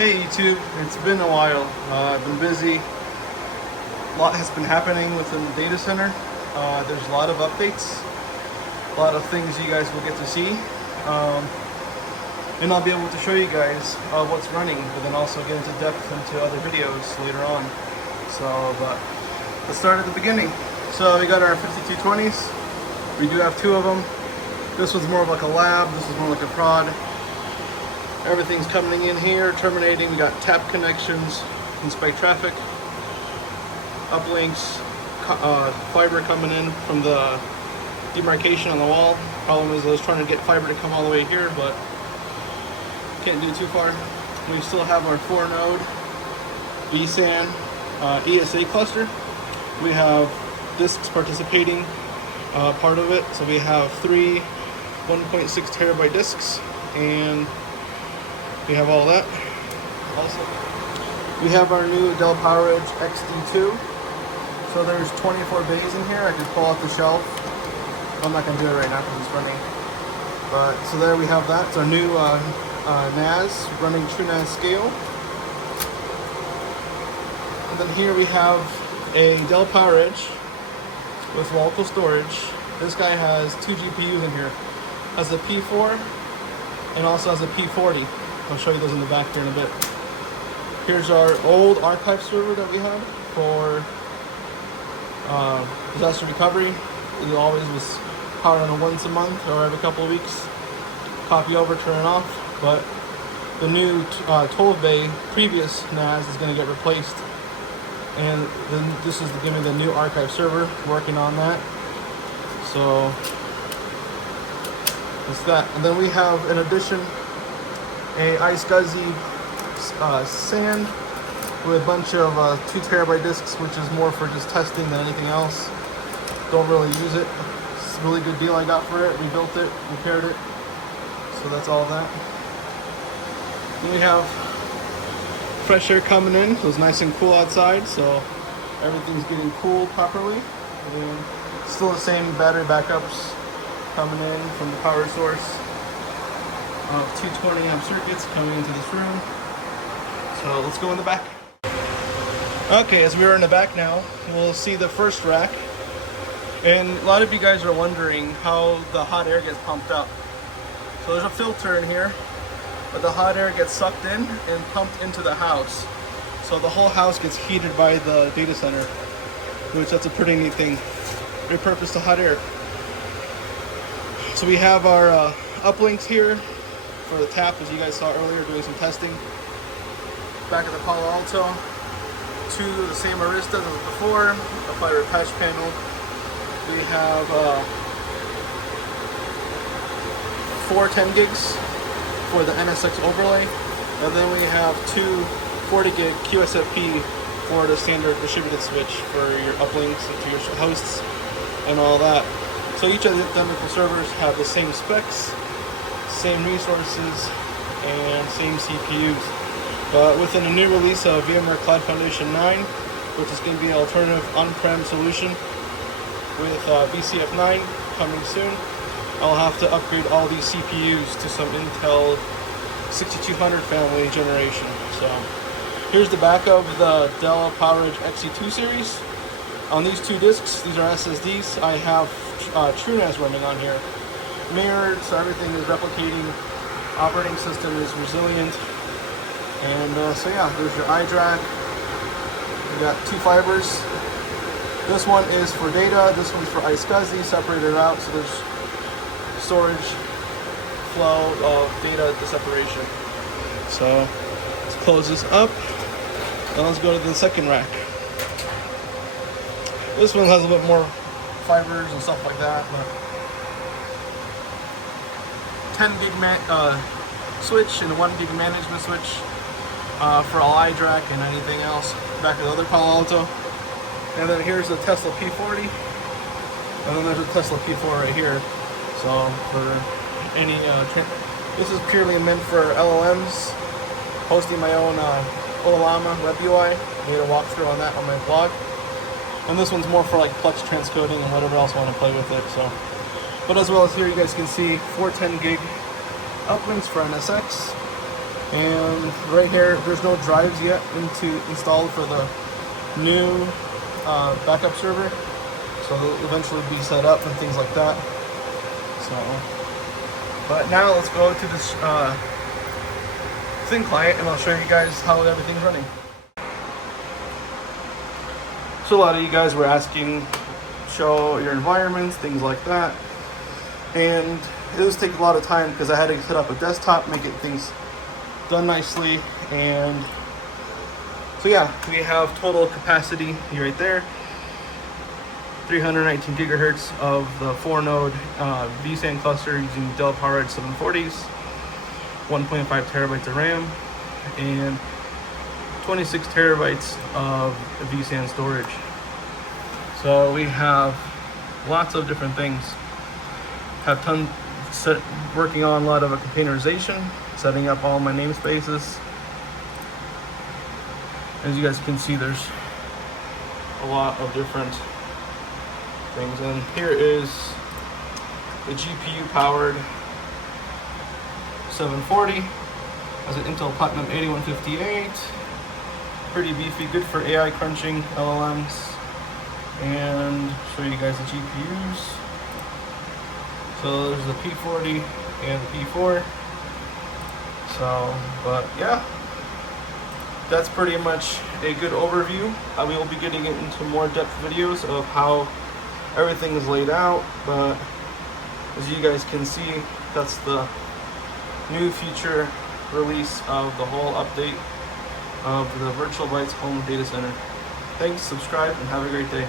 Hey YouTube, it's been a while. I've been busy. A lot has been happening within the data center. There's a lot of updates, a lot of things you guys will get to see. And I'll be able to show you guys what's running, but then also get into depth into other videos later on. But let's start at the beginning. So we got our 5220s. We do have two of them. This one's more of like a lab, this is more like a prod. Everything's coming in here, terminating. We got tap connections, inspect traffic, uplinks, fiber coming in from the demarcation on the wall. Problem is I was trying to get fiber to come all the way here, but can't do too far. We still have our 4-node vSAN ESA cluster. We have disks participating part of it. So we have three 1.6 terabyte disks, and we have all that. Also, we have our new Dell PowerEdge XD2. So there's 24 bays in here. I can pull off the shelf. I'm not going to do it right now because it's running. But so there we have that. It's our new NAS running true NAS scale. And then here we have a Dell PowerEdge with local storage. This guy has two GPUs in here. Has a P4 and also has a P40. I'll show you those in the back here in a bit. Here's our old archive server that we had for disaster recovery. It always was powered on once a month or every couple of weeks. Copy over, turn it off. But the new 12 bay previous NAS is going to get replaced. And then this is giving the new archive server, working on that. So it's that. And then we have, in addition, a iSCSI SAN with a bunch of 2 terabyte disks, which is more for just testing than anything else. Don't really use it. It's a really good deal I got for it. We built it, repaired it. So that's all that. Then we have fresh air coming in, so it's nice and cool outside, so everything's getting cooled properly. And still the same battery backups coming in from the power source of 220 amp circuits coming into this room. So let's go in the back. Okay, as we are in the back now, we'll see the first rack. And a lot of you guys are wondering how the hot air gets pumped up. So there's a filter in here, but the hot air gets sucked in and pumped into the house. So the whole house gets heated by the data center, which that's a pretty neat thing. Repurpose the hot air. So we have our uplinks here for the tap, as you guys saw earlier, doing some testing. Back of the Palo Alto, two of the same aristas as before, a fiber patch panel. We have 4 10 gigs for the NSX overlay, and then we have two 40 gig QSFP for the standard distributed switch for your uplinks to your hosts and all that. So each of the identical servers have the same specs, same resources, and same CPUs. But within a new release of VMware Cloud Foundation 9, which is going to be an alternative on-prem solution with VCF 9 coming soon, I'll have to upgrade all these CPUs to some Intel 6200 family generation. So here's the back of the Dell PowerEdge XE2 series. On these two disks, these are SSDs, I have TrueNAS running on here. Mirrored, so everything is replicating. Operating system is resilient. And so yeah, there's your iDRAC. We got 2 fibers. This one is for data, this one's for iSCSI, separated out, so there's storage, flow of data, the separation. So let's close this up, and let's go to the second rack. This one has a little bit more fibers and stuff like that. But 10 gig switch and 1 gig management switch for all iDRAC and anything else. Back to the other Palo Alto. And then here's the Tesla P40. And then there's a Tesla P4 right here. So for any, this is purely meant for LLMs. Hosting my own Olama web UI. I made a walkthrough on that on my blog. And this one's more for like Plex transcoding and whatever else I want to play with it. So, but as well as here, you guys can see 410 gig uplinks for NSX, And right here, there's no drives yet installed for the new backup server. So they'll eventually be set up and things like that. So, but now let's go to this thin client and I'll show you guys how everything's running. So a lot of you guys were asking, show your environments, things like that. And it was taking a lot of time because I had to set up a desktop, make it things done nicely. And so yeah, we have total capacity here right there. 319 gigahertz of the 4-node vSAN cluster using Dell PowerEdge 740s, 1.5 terabytes of RAM, and 26 terabytes of vSAN storage. So we have lots of different things. Have working on a lot of containerization, setting up all my namespaces. As you guys can see, there's a lot of different things. And here is the GPU powered 740. Has an Intel Platinum 8158. Pretty beefy, good for AI crunching, LLMs. And show you guys the GPUs. So there's the P40 and the P4. So, but yeah, that's pretty much a good overview. We will be getting into more depth videos of how everything is laid out, but as you guys can see, that's the new feature release of the whole update of the Virtual Bytes Home Data Center. Thanks, subscribe, and have a great day.